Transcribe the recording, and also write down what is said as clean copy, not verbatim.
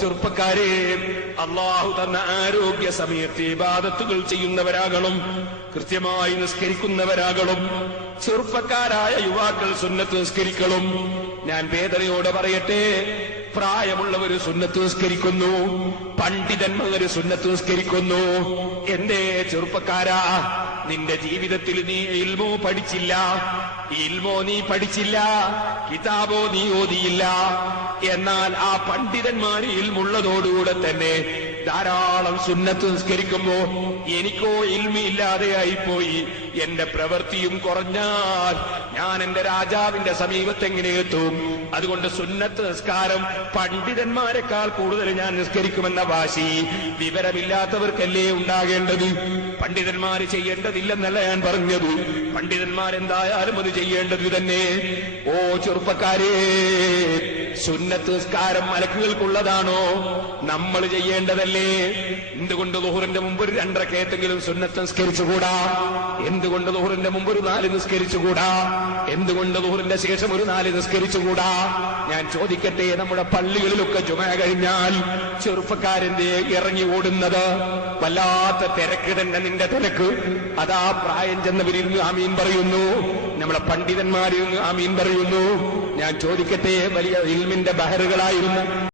ചെറുപ്പക്കാരെ, അള്ളാഹു തന്ന ആരോഗ്യ സമയത്ത് ഇബാദത്തുകൾ ചെയ്യുന്നവരാകണം, കൃത്യമായി നിസ്കരിക്കുന്നവരാകണം. ചെറുപ്പക്കാരായ യുവാക്കൾ സുന്നത്ത് നിസ്കരിക്കണം. ഞാൻ വേദനയോടെ പറയട്ടെ, പ്രായമുള്ളവര് സുന്നത്ത് നിസ്കരിക്കുന്നു, പണ്ഡിതന്മാര് സുന്നത്ത് നിസ്കരിക്കുന്നു. എന്തേ ചെറുപ്പക്കാരാ, നിന്റെ ജീവിതത്തിൽ നീ ഇൽമോ പഠിച്ചില്ല, ഇൽമോ നീ പഠിച്ചില്ല, കിതാബോ നീ ഓതിയില്ല. എന്നാൽ ആ പണ്ഡിതന്മാര് ഇൽമുള്ളതോടുകൂടെ തന്നെ ധാരാളം സുന്നത്ത് നിസ്കരിക്കുമ്പോ എനിക്കോ ഇൽമില്ലാതെയായിപ്പോയി, എന്റെ പ്രവൃത്തിയും കുറഞ്ഞാൽ ഞാൻ എന്റെ രാജാവിന്റെ സമീപത്ത് എങ്ങനെ എത്തും? അതുകൊണ്ട് സുന്നത്ത് നിസ്കാരം പണ്ഡിതന്മാരെക്കാൾ കൂടുതൽ ഞാൻ നിസ്കരിക്കുമെന്ന വാശി വിവരമില്ലാത്തവർക്കല്ലേ ഉണ്ടാകേണ്ടത്? പണ്ഡിതന്മാര് ചെയ്യേണ്ടതില്ലെന്നല്ല ഞാൻ പറഞ്ഞത്, പണ്ഡിതന്മാരെന്തായാലും അത് ചെയ്യേണ്ടത് തന്നെ. ഓ ചെറുപ്പക്കാരെ, സുന്നത്ത് നിസ്കാരം മലക്കുകൾക്കുള്ളതാണോ? നമ്മൾ ചെയ്യേണ്ടതല്ലേ? എന്തുകൊണ്ട് ദുഹറിന്റെ മുമ്പ് ഒരു 2 റക്അത്തെങ്കിലും സുന്നത്ത് നിസ്കരിച്ചുകൂടാ? എന്തുകൊണ്ട് ദുഹറിന്റെ മുമ്പ് ഒരു 4 നിസ്കരിച്ചുകൂടാ? എന്തുകൊണ്ട് ദുഹറിന്റെ ശേഷം ഒരു 4 നിസ്കരിച്ചുകൂടാ? ഞാൻ ചോദിക്കട്ടെ, നമ്മുടെ പള്ളികളിലൊക്കെ ജുമ കഴിഞ്ഞാൽ ചെറുപ്പക്കാരന്റെ ഇറങ്ങി ഓടുന്നത്? വല്ലാത്ത തിരക്ക് തന്നെ, നിന്റെ തിരക്ക്. അതാ പ്രായം ചെന്നവരിന്ന് ആമീൻ പറയുന്നു, നമ്മളെ പണ്ഡിതന്മാരിൽ ആമീൻ പറയുന്നു. ഞാൻ ചോദിക്കട്ടെ, വലിയ ഇൽമിന്റെ ബഹറുകളായിരുന്നു